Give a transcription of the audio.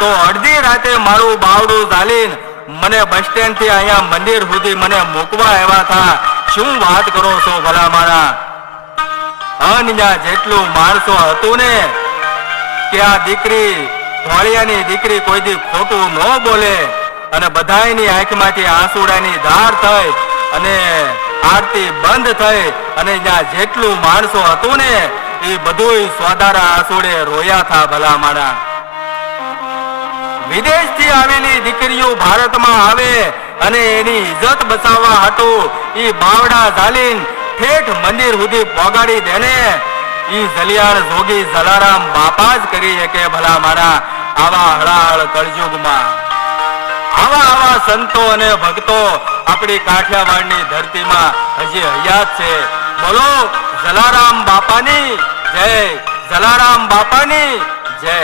તો અડધી રાતે મારું બાવડું ઝાલીને મને બસ સ્ટેન્ડ થી અહીંયા મંદિર સુધી મને મૂકવા આવ્યા હતા. શું વાત કરો છો ભલા મારા? અન્યા જેટલું માણસો હતું ને કે આ દીકરી ધોળિયાની દીકરી કોઈ દી ખોટું ન બોલે અને બધાયની આંખમાંથી આંસુડાની ધાર થઈ અને આરતી બંધ થઈ અને જ્યાં જેટલું માણસો હતું ને એ બધું સ્વાદારા આંસુડે રોયા થા ભલા મારા. વિદેશથી આવેલી દીકરીઓ ભારતમાં આવે અને એની ઇજ્જત બચાવવા હતું એ બાવડા ઝાલીને ઠેઠ મંદિર સુધી પોગાડી દેને ઈ જલિયાળ જોગી જલારામ બાપા જ કરી શકે ભલા મારા. આવા હળાહળ કળયુગમાં આવા સંતો અને ભક્તો આપણી કાઠિયાવાડની ધરતીમાં હજી હયાત છે. બોલો જલારામ બાપાની જય, જલારામ બાપાની જય.